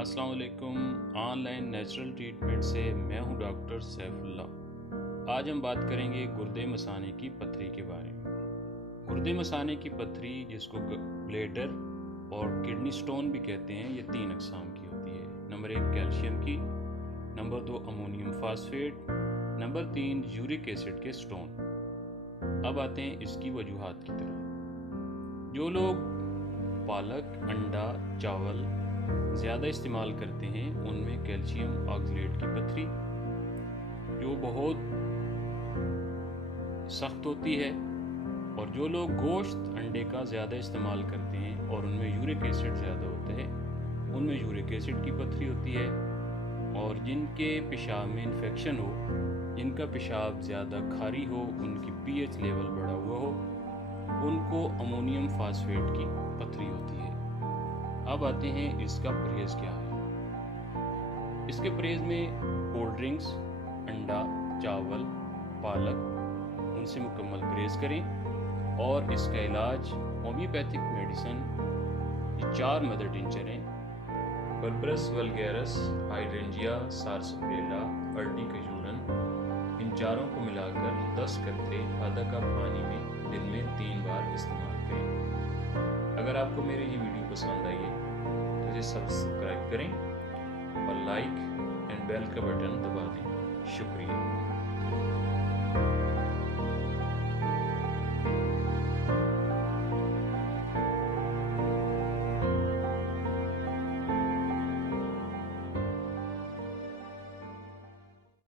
अस्सलाम वालेकुम। Online natural treatment से मैं हूं डॉक्टर सैफुल्लाह। आज हम बात करेंगे गुर्दे मसाने की पथरी के बारे में। गुर्दे मसाने की पथरी, जिसको ब्लैडर और किडनी स्टोन भी कहते हैं, ये 3 अक़साम की होती है। नंबर 1 कैल्शियम की, number 2 ammonium phosphate, number 3 uric acid के स्टोन। अब आते हैं इसकी वजूहात की तरफ। जो लोग पालक, अंडा, चावल ज़्यादा इस्तेमाल करते हैं, उनमें कैल्शियम ऑक्सलेट की पथरी जो बहुत सख्त होती है, और जो लोग गोश्त, अंडे का ज़्यादा इस्तेमाल करते हैं और उनमें यूरिक एसिड ज़्यादा होता है, उनमें यूरिक एसिड की पथरी होती है। और जिनके पेशाब में इन्फेक्शन हो, जिनका पेशाब ज़्यादा खारी हो, उनकी पीएच लेवल बढ़ा हुआ हो, उनको अमोनियम फास्फेट की पथरी होती है। अब आते हैं इसका परहेज़ क्या है। इसके परहेज़ में कोल्ड ड्रिंक्स, अंडा, चावल, पालक, उनसे मुकम्मल परहेज़ करें। और इसका इलाज होम्योपैथिक मेडिसिन, ये 4 मदर टिंचर हैं: बर्बरस वल्गैरस, हाइड्रेंजिया, सारसोप्रेला, अर्टिकेचूरन। इन चारों को मिलाकर 10 कतरे आधा कप पानी में दिन में 3 बार इस्तेमाल करें। अगर आपको मेरी ये वीडियो पसंद आई है तो इसे सब्सक्राइब करें और लाइक एंड बेल का बटन दबा दें। शुक्रिया।